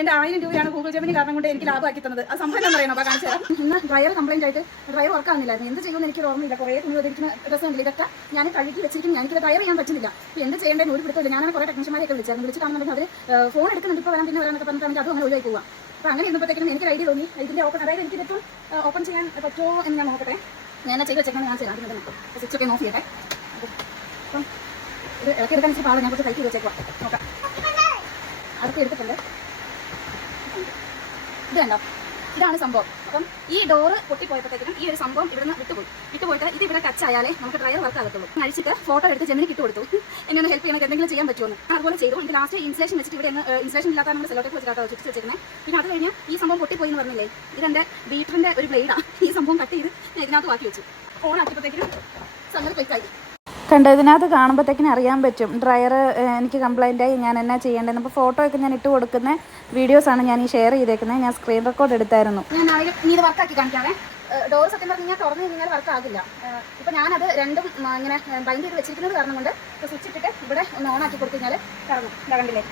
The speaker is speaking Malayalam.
എൻ്റെ 1000 രൂപയാണ് ഗൂഗിൾ ജെമിനി കാരണം കൊണ്ട് എനിക്ക് ലാഭമാക്കി തന്നത്. ആ സംഭവം എന്താ പറയുന്നത് അപ്പോൾ കാണിച്ചു തരാം. ഇന്ന് ഡ്രയർ കംപ്ലൈൻറ്റ് ആയിട്ട് ഡ്രയർ വർക്ക് ആവുന്നില്ലായിരുന്നു. എന്ത് ചെയ്യുമെന്ന് എനിക്ക് ഓർമ്മയില്ല. കുറേ തുണി വന്നിരിക്കുന്ന ഡ്രസ്സുണ്ട്. ഇതൊക്കെ ഞാൻ കഴുകി വെച്ചിരിക്കുന്നു. എനിക്കിത് ഡ്രയർ ചെയ്യാൻ പറ്റുന്നില്ല. അപ്പോൾ എന്ത് ചെയ്യേണ്ടതെന്ന് ഒരു പിടുത്തമില്ല. ഞാനങ്ങനെ കുറേ ടെക്നീഷ്യന്മാരെയൊക്കെ വിളിച്ചായിരുന്നു. വിളിച്ച് കാണുന്നുണ്ടെങ്കിൽ അവർ ഫോൺ എടുക്കുന്നുണ്ട്, ഇപ്പോൾ വരാൻ പിന്നെ വരാനൊക്കെ പറഞ്ഞിട്ടാണെങ്കിൽ അതും അങ്ങനെ ഒഴിവായി പോവുക. അപ്പോൾ അങ്ങനെ ഇരുന്നപ്പോഴത്തേക്കും എനിക്ക് ഐഡിയ തോന്നി ഇതിൻ്റെ ഓപ്പൺ, അതായത് എനിക്കിതിപ്പം ഓപ്പൺ ചെയ്യാൻ പറ്റുമോ എന്ന് ഞാൻ നോക്കട്ടെ. ഞാൻ ചെയ്ത് വെച്ചേക്കാൻ ഞാൻ ചെയ്യാം. അതിൻ്റെ സ്വിച്ചൊക്കെ ഓഫ് ചെയ്യട്ടെ. അപ്പം ഇത് ഇളക്കിയെടുക്കാൻ ഇച്ചിരി പാടാണ്. ഞാൻ കുറച്ച് കൈക്ക് വെച്ചേക്കാം. നോക്കാം. അതൊക്കെ എടുത്തിട്ടുണ്ട്. ഇത് കണ്ടോ, ഇതാണ് സംഭവം. അപ്പം ഈ ഡോറ് പൊട്ടിപ്പോയപ്പോഴത്തേക്കും ഈ ഒരു സംഭവം ഇവിടുന്ന് വിട്ടുപോയിട്ട് ഇത് ഇവിടെ ടച്ച് ആയാലേ നമുക്ക് ഡ്രയർ വർക്ക് ആകത്തുള്ളൂ. അഴിച്ചിട്ട് ഫോട്ടോ എടുത്ത് ജെമിനിക്ക് ഇട്ട് കൊടുത്തു. എന്നെ ഒന്ന് ഹെൽപ്പ് ചെയ്യണം, എന്തെങ്കിലും ചെയ്യാൻ പറ്റുമെന്ന്. അതുപോലെ ചെയ്തു. ഇത് ലാസ്റ്റ് ഇൻസുലേഷൻ വെച്ചിട്ട് ഇവിടെ ഇൻസുലേഷൻ ഇല്ലാത്ത നമ്മൾ സെലോട്ടേക്ക് വെച്ചിട്ടാണ് ചുറ്റി വെച്ചിരിക്കുന്നത്. പിന്നെ അത് കഴിഞ്ഞ് ഈ സംഭവം പൊട്ടിപ്പോയി എന്ന് പറഞ്ഞില്ലേ, ഇതെൻ്റെ ബീറ്ററിൻ്റെ ഒരു ബ്ലേഡാണ്. ഈ സംഭവം കട്ട് ചെയ്ത് ഞാൻ ഇതിനകത്ത് ആക്കി വെച്ചു. ഫോൺ ആക്കിയപ്പോഴത്തേക്കും സംഗതി ക്ലിക്കായി. കണ്ടോ, ഇതിനകത്ത് കാണുമ്പോഴത്തേക്കിനും അറിയാൻ പറ്റും ഡ്രയർ എനിക്ക് കംപ്ലൈൻറ്റായി, ഞാൻ എന്നാ ചെയ്യേണ്ടതെന്ന്. അപ്പോൾ ഫോട്ടോ ഒക്കെ ഞാൻ ഇട്ട് കൊടുക്കുന്ന വീഡിയോസാണ് ഞാൻ ഈ ഷെയർ ചെയ്തേക്കുന്നത്. ഞാൻ സ്ക്രീൻ റെക്കോർഡ് എടുത്തായിരുന്നു. ഞാൻ ആണെങ്കിലും ഇനി ഇത് വർക്കാക്കി കാണിക്കാവേ. ഡോർ സത്യം പറഞ്ഞു കഴിഞ്ഞാൽ തുറന്നു കഴിഞ്ഞാൽ വർക്ക് ആകില്ല. ഇപ്പോൾ ഞാനത് രണ്ടും ഇങ്ങനെ ബൈൻഡ് ചെയ്ത് വെച്ചിരിക്കുന്നത് കാരണം കൊണ്ട് സ്വിച്ച് ഇട്ടിട്ട് ഇവിടെ ഒന്ന് ഓൺ ആക്കി കൊടുത്തു കഴിഞ്ഞാൽ കറങ്ങും. കണ്ടില്ലേ?